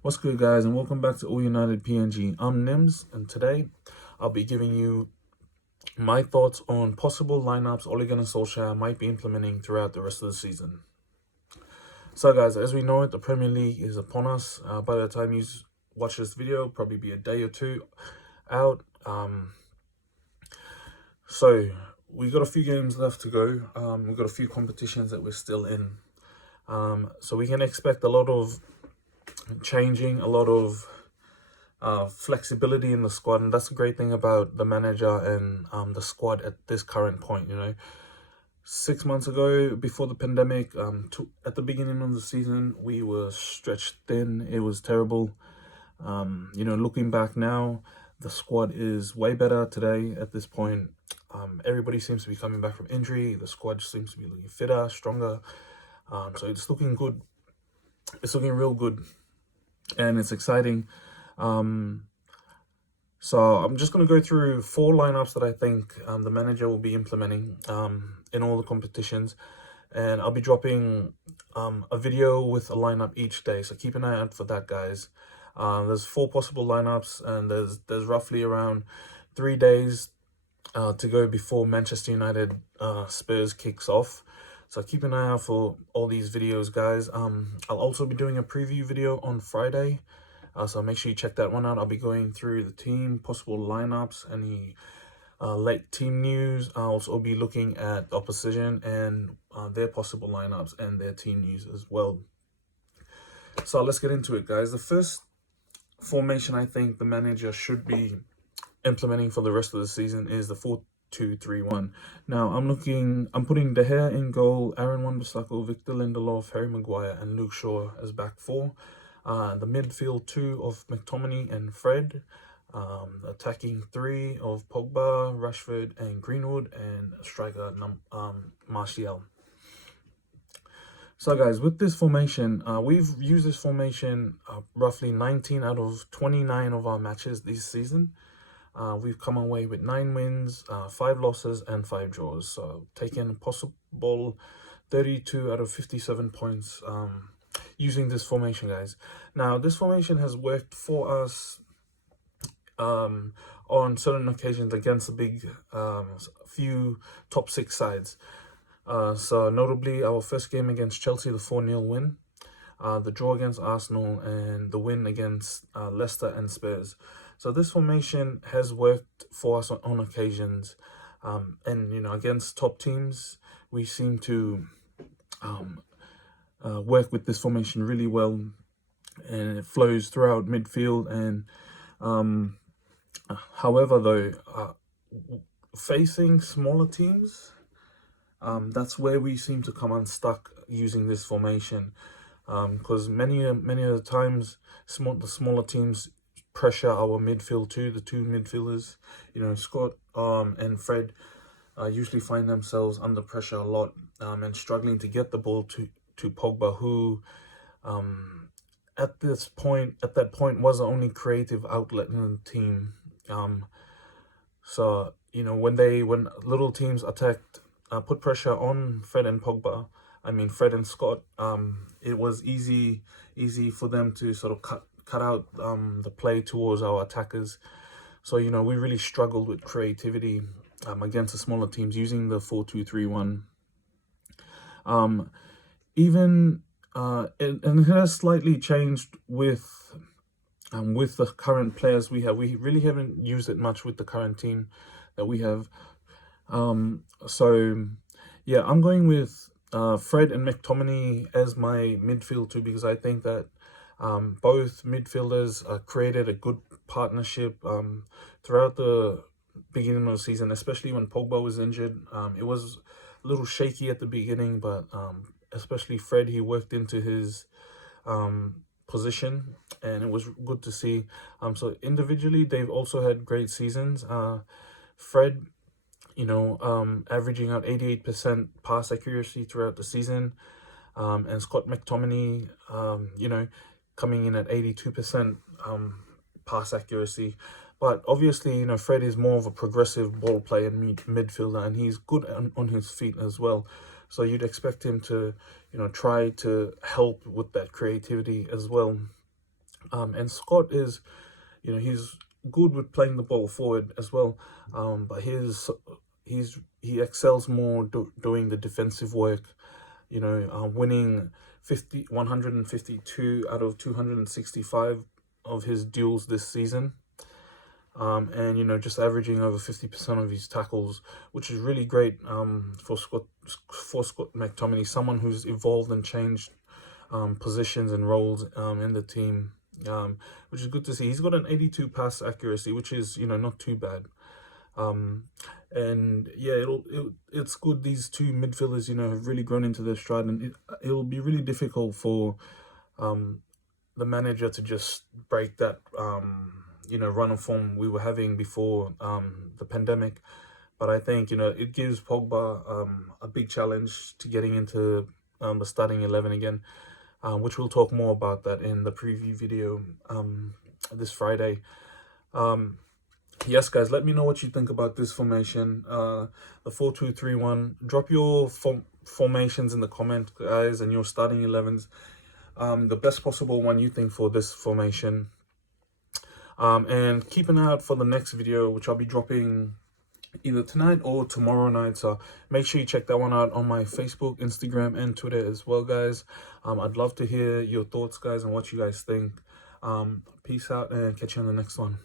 What's good, guys, and welcome back to All United PNG. I'm Nims, and today I'll be giving you my thoughts on possible lineups Ole Gunnar Solskjaer might be implementing throughout the rest of the season. So, guys, as we know it, the Premier League is upon us. By the time you watch this video, probably be a day or two out. So we got a few games left to go. We've got a few competitions that we're still in. So we can expect a lot of changing, a lot of flexibility in the squad, and that's a great thing about the manager and the squad at this current point. 6 months ago, before the pandemic, at the beginning of the season, we were stretched thin. It was terrible. Looking back now, the squad is way better today at this point. Everybody seems to be coming back from injury. The squad seems to be looking fitter, stronger. So it's looking good. It's looking real good, and it's exciting. So I'm just going to go through 4 lineups that I think the manager will be implementing in all the competitions, and I'll be dropping a video with a lineup each day. So keep an eye out for that, guys. There's 4 possible lineups, and there's roughly around 3 days to go before Manchester United Spurs kicks off. So keep an eye out for all these videos, guys. I'll also be doing a preview video on Friday. So make sure you check that one out. I'll be going through the team, possible lineups, any late team news. I'll also be looking at opposition and their possible lineups and their team news as well. So let's get into it, guys. The first formation I think the manager should be implementing for the rest of the season is the 4-2-3-1. Now I'm putting De Gea in goal, Aaron Wan-Bissaka, Victor Lindelof, Harry Maguire, and Luke Shaw as back 4. The midfield 2 of McTominay and Fred. Attacking 3 of Pogba, Rashford, and Greenwood, and striker Martial. So, guys, with this formation, we've used this formation roughly 19 out of 29 of our matches this season. We've come away with 9 wins, 5 losses, and 5 draws. So, taking a possible 32 out of 57 points using this formation, guys. Now, this formation has worked for us on certain occasions against the big few top 6 sides. So notably, our first game against Chelsea, the 4-0 win, the draw against Arsenal, and the win against Leicester and Spurs. So this formation has worked for us on occasions, and against top teams, we seem to work with this formation really well, and it flows throughout midfield. And however, though, facing smaller teams, that's where we seem to come unstuck using this formation, because many of the times the smaller teams pressure our midfield too. The 2 midfielders, Scott and Fred, usually find themselves under pressure a lot, and struggling to get the ball to Pogba, who at that point was the only creative outlet in the team. So when little teams attacked, put pressure on Fred and Pogba, Fred and Scott, it was easy for them to sort of cut out the play towards our attackers. So we really struggled with creativity against the smaller teams using the 4-2-3-1. And it has slightly changed with the current players we have. We really haven't used it much with the current team that we have. So yeah, I'm going with Fred and McTominay as my midfield too, because I think that both midfielders created a good partnership throughout the beginning of the season, especially when Pogba was injured. It was a little shaky at the beginning, but especially Fred, he worked into his position, and it was good to see. So individually, they've also had great seasons. Fred, averaging out 88% pass accuracy throughout the season, and Scott McTominay, coming in at 82% pass accuracy. But obviously, Fred is more of a progressive ball player and midfielder, and he's good on his feet as well. So you'd expect him to, try to help with that creativity as well. And Scott is, he's good with playing the ball forward as well. But he excels more doing the defensive work. Winning 152 out of 265 of his duels this season. And just averaging over 50% of his tackles, which is really great for Scott McTominay, someone who's evolved and changed positions and roles in the team, which is good to see. He's got an 82 pass accuracy, which is not too bad. And yeah, it's good. These two midfielders, have really grown into their stride, and it'll be really difficult for the manager to just break that run of form we were having before the pandemic. But I think it gives Pogba a big challenge to getting into the starting 11 again, which we'll talk more about that in the preview video this Friday. Yes, guys, let me know what you think about this formation, the 4-2-3-1. Drop your formations in the comment, guys, and your starting 11s. The best possible one you think for this formation. And keep an eye out for the next video, which I'll be dropping either tonight or tomorrow night. So make sure you check that one out on my Facebook, Instagram, and Twitter as well, guys. I'd love to hear your thoughts, guys, and what you guys think. Peace out, and catch you on the next one.